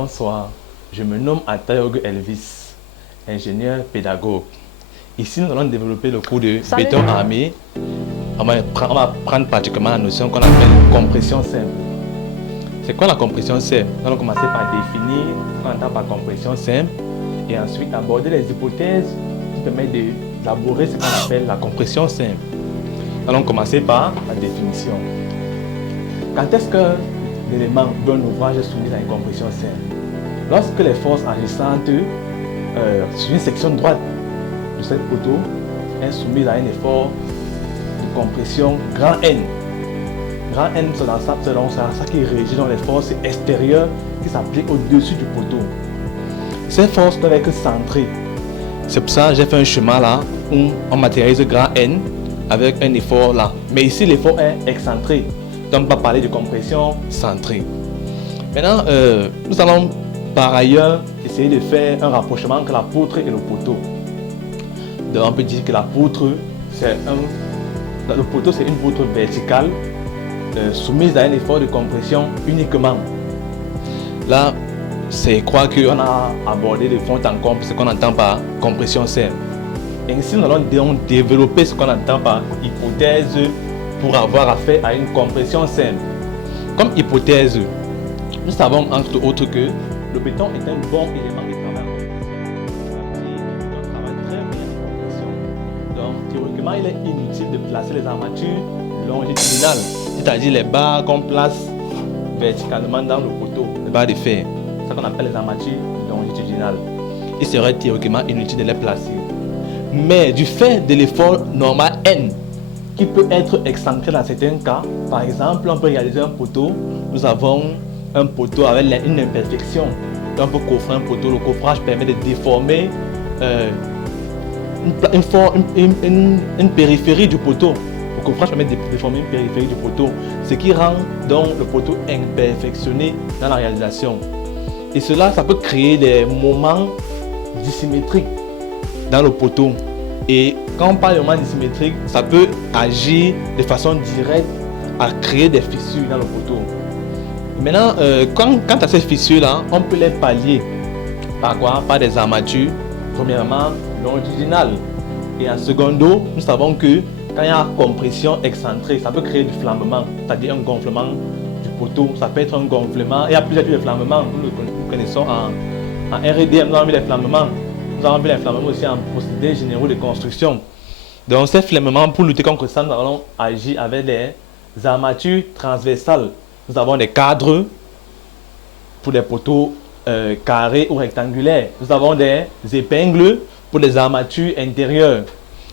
Bonsoir, je me nomme Atayogo Elvis, ingénieur pédagogue. Ici, nous allons développer le cours de béton armé. On va prendre pratiquement la notion qu'on appelle compression simple. C'est quoi la compression simple? Nous allons commencer par définir ce qu'on entend par compression simple et ensuite aborder les hypothèses qui permettent d'élaborer ce qu'on appelle la compression simple. Nous allons commencer par la définition. Quand est-ce que l'élément d'un ouvrage est soumis à une compression simple? Lorsque les forces agissantes sur une section droite de cette poteau est soumise à un effort de compression grand N. Grand N, c'est ça qui régit dans les forces extérieures qui s'appliquent au-dessus du poteau. Ces forces peuvent être centrées. C'est pour ça que j'ai fait un schéma là où on matérialise grand N avec un effort là. Mais ici, l'effort est excentré. Donc, on va parler de compression centrée. Maintenant, nous allons par ailleurs essayer de faire un rapprochement entre la poutre et le poteau. Donc, on peut dire que la poutre, le poteau, c'est une poutre verticale soumise à un effort de compression uniquement. Là, c'est quoi qu'on a abordé de fond en comble, ce qu'on entend par compression simple. Et ici, nous allons développer ce qu'on entend par hypothèse pour avoir affaire à une compression simple. Comme hypothèse, nous savons entre autres que le béton est un bon élément de travail en compression. Le béton travaille très bien en compression. Donc, théoriquement, il est inutile de placer les armatures longitudinales, c'est-à-dire les barres qu'on place verticalement dans le poteau, les barres de fer. C'est ça qu'on appelle les armatures longitudinales. Il serait théoriquement inutile de les placer. Mais du fait de l'effort normal N, qui peut être excentré dans certains cas, par exemple, on peut réaliser un poteau, nous avons un poteau avec une imperfection. Donc, on peut coffrer un poteau. Le coffrage permet de déformer une périphérie du poteau. Le coffrage permet de déformer une périphérie du poteau, ce qui rend donc le poteau imperfectionné dans la réalisation. Et cela, ça peut créer des moments dissymétriques dans le poteau. Et quand on parle de moments dissymétriques, ça peut agir de façon directe à créer des fissures dans le poteau. Maintenant, quant à ces fissures-là, on peut les pallier par quoi? Par des armatures, premièrement longitudinales. Et en secondo, nous savons que quand il y a compression excentrée, ça peut créer du flambement, c'est-à-dire un gonflement du poteau. Ça peut être un gonflement. Il y a plusieurs types de flammements. Nous connaissons en RDM, nous avons vu les flammements. Nous avons vu les flammements aussi en procédés généraux de construction. Donc, ces flammements, pour lutter contre ça, nous allons agir avec des armatures transversales. Nous avons des cadres pour des poteaux carrés ou rectangulaires. Nous avons des épingles pour des armatures intérieures.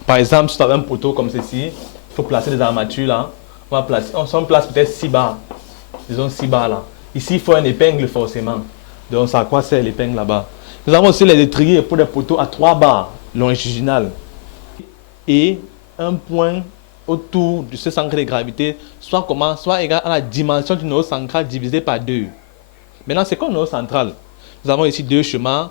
Par exemple, si tu as un poteau comme ceci, il faut placer des armatures là. On place peut-être 6 barres. Disons 6 barres là. Ici, il faut un épingle forcément. Donc, ça à quoi sert l'épingle là-bas? Nous avons aussi les étriers pour des poteaux à 3 barres longitudinales. Et un point autour de ce centre de gravité, soit égal à la dimension du noyau central divisé par 2. Maintenant, c'est quoi le noyau central? Nous avons ici deux schémas.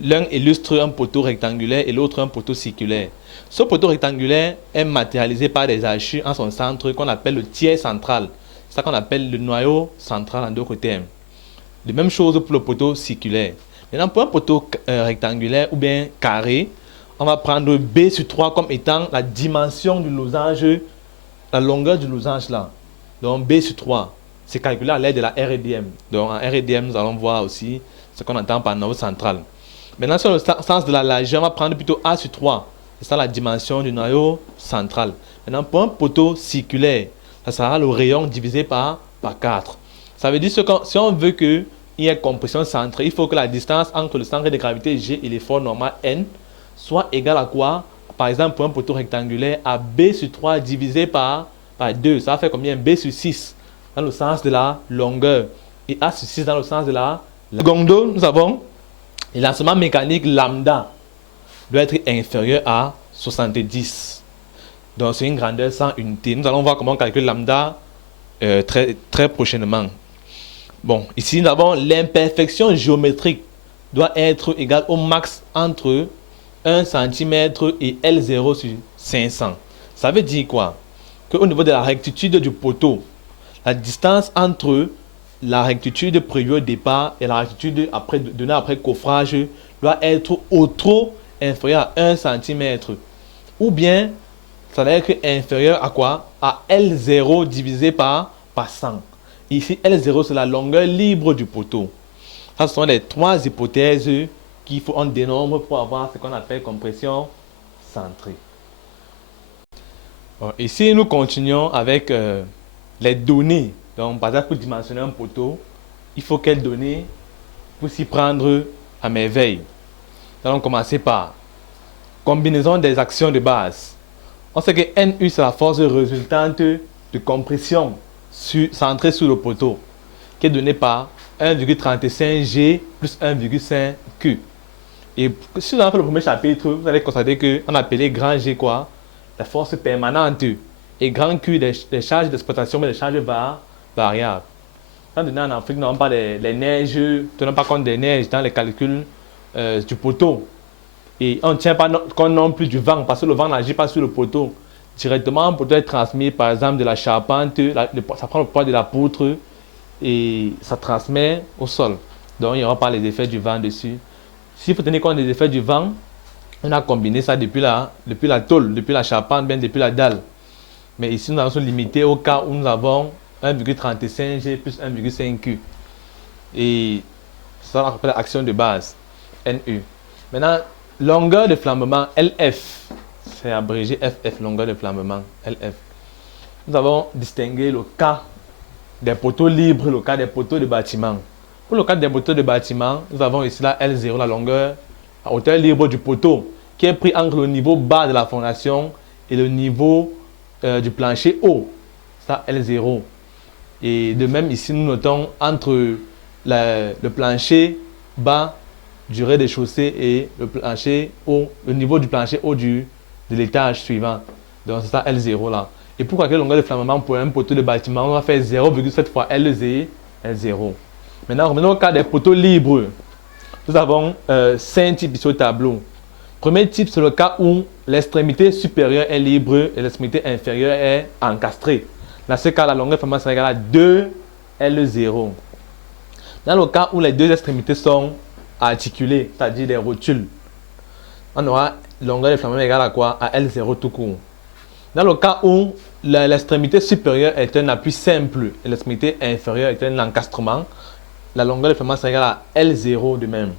L'un illustre un poteau rectangulaire et l'autre un poteau circulaire. Ce poteau rectangulaire est matérialisé par des archures en son centre qu'on appelle le tiers central. C'est ça qu'on appelle le noyau central en d'autres termes. De même chose pour le poteau circulaire. Maintenant, pour un poteau rectangulaire ou bien carré, on va prendre B sur 3 comme étant la dimension du losange, la longueur du losange là. Donc B sur 3, c'est calculé à l'aide de la RDM. Donc en RDM, nous allons voir aussi ce qu'on entend par noyau central. Maintenant, sur le sens de la largeur, on va prendre plutôt A sur 3. C'est ça la dimension du noyau central. Maintenant, pour un poteau circulaire, ça sera le rayon divisé par 4. Ça veut dire que si on veut qu'il y ait compression centrée, il faut que la distance entre le centre de gravité G et l'effort normal N soit égale à quoi? Par exemple, pour un poteau rectangulaire, à B sur 3 divisé par 2. Ça va faire combien? B sur 6 dans le sens de la longueur et A sur 6 dans le sens de la largeur. Secondo, nous avons le lancement mécanique lambda doit être inférieur à 70. Donc, c'est une grandeur sans unité. Nous allons voir comment on calcule lambda très prochainement. Bon, ici, nous avons l'imperfection géométrique doit être égale au max entre 1 cm et L0 sur 500. Ça veut dire quoi? Qu'au niveau de la rectitude du poteau, la distance entre la rectitude prévue au départ et la rectitude donnée après coffrage doit être au trop inférieur à 1 cm. Ou bien, ça doit être inférieur à quoi? À L0 divisé par 100. Ici, L0, c'est la longueur libre du poteau. Ce sont les 3 hypothèses qu'il faut en dénombre pour avoir ce qu'on appelle compression centrée. Bon, ici, nous continuons avec les données. Donc, par exemple, pour dimensionner un poteau, il faut quelles données pour s'y prendre à merveille. Nous allons commencer par combinaison des actions de base. On sait que NU, c'est la force résultante de compression centrée sur le poteau, qui est donnée par 1,35 G plus 1,5 Q. Et si vous avez fait le premier chapitre, vous allez constater qu'on appelait grand G quoi? La force permanente. Et grand Q, les charges d'exploitation, mais les charges variables. Quand on est en Afrique, nous n'avons pas les neiges, nous ne tenons pas compte des neiges dans les calculs du poteau. Et on ne tient pas compte non plus du vent, parce que le vent n'agit pas sur le poteau. Directement, le poteau est transmis, par exemple, de la charpente, ça prend le poids de la poutre et ça transmet au sol. Donc, il n'y aura pas les effets du vent dessus. S'il faut tenir compte des effets du vent, on a combiné ça depuis la tôle, depuis la charpente, bien depuis la dalle. Mais ici, nous allons se limiter au cas où nous avons 1,35 G plus 1,5 Q. Et ça, on appelle l'action de base, NU. Maintenant, longueur de flambement, LF. C'est abrégé FF, longueur de flambement, LF. Nous avons distingué le cas des poteaux libres, le cas des poteaux de bâtiment. Pour le cas des poteaux de bâtiment, nous avons ici la L0, la longueur, la hauteur libre du poteau, qui est pris entre le niveau bas de la fondation et le niveau du plancher haut. Ça, L0. Et de même, ici, nous notons entre le plancher bas du rez-de-chaussée et le plancher haut, le niveau du plancher haut de l'étage suivant. Donc, c'est ça L0 là. Et pour calculer la longueur de flambement pour un poteau de bâtiment, on va faire 0,7 fois L0. Maintenant, revenons au cas des poteaux libres. Nous avons 5 types ici au tableau. Premier type, c'est le cas où l'extrémité supérieure est libre et l'extrémité inférieure est encastrée. Dans ce cas, la longueur de flambement sera égale à 2 L0. Dans le cas où les deux extrémités sont articulées, c'est-à-dire des rotules, on aura longueur de flambement égale à quoi? À L0 tout court. Dans le cas où l'extrémité supérieure est un appui simple et l'extrémité inférieure est un encastrement, la longueur de flambement sera égale à L0 de même.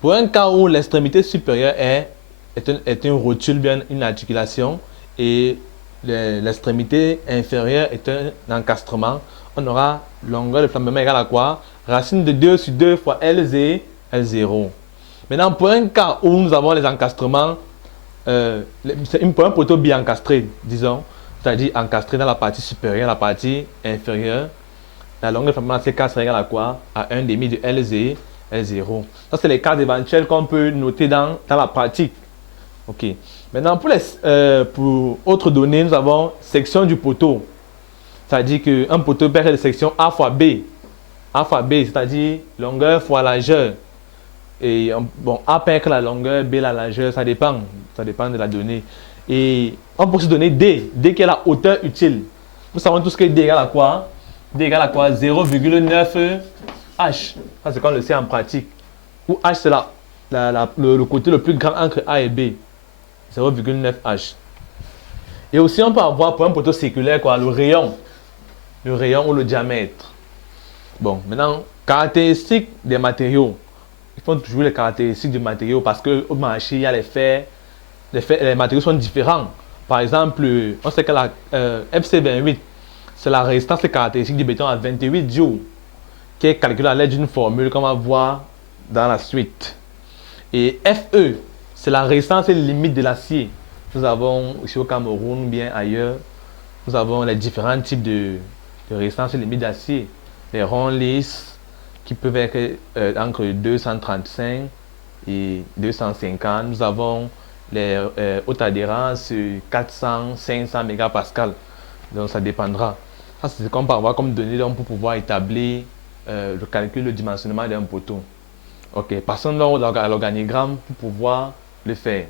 Pour un cas où l'extrémité supérieure est une rotule, bien une articulation, et l'extrémité inférieure est un encastrement, on aura longueur de flambement égale à quoi? Racine de 2 sur 2 fois L0. Maintenant, pour un cas où nous avons les encastrements, pour un poteau bien encastré, disons, c'est-à-dire encastré dans la partie supérieure, la partie inférieure, la longueur de flambement sera égale à quoi? À 1,5 de L0. Ça, c'est les cas éventuels qu'on peut noter dans la pratique. Ok. Maintenant, pour autres données, nous avons section du poteau. C'est-à-dire qu'un poteau peut être de section A fois B. A fois B, c'est-à-dire longueur fois largeur. Et bon, A peut être la longueur, B la largeur, ça dépend de la donnée. Et on peut aussi donner D, D qui est la hauteur utile. Nous savons tous que D égale à quoi? D égale à quoi? 0,9 H. Ça, c'est qu'on le sait en pratique. Où H, c'est le côté le plus grand entre A et B. 0,9 H. Et aussi, on peut avoir pour un poteau circulaire quoi, le rayon ou le diamètre. Bon, maintenant, caractéristiques des matériaux. Il faut toujours les caractéristiques du matériau parce qu'au marché, il y a les matériaux sont différents. Par exemple, on sait que la FC28, c'est la résistance caractéristique du béton à 28 joules, qui est calculée à l'aide d'une formule qu'on va voir dans la suite. Et FE, c'est la résistance limite de l'acier. Nous avons ici au Cameroun, bien ailleurs, nous avons les différents types de résistance limite d'acier. Les ronds lisses qui peuvent être entre 235 et 250. Nous avons les hautes adhérences 400, 500 mégapascales. Donc ça dépendra. Ça, c'est ce qu'on peut avoir comme données pour pouvoir établir le calcul, le dimensionnement d'un poteau. Ok, passons donc à l'organigramme pour pouvoir le faire.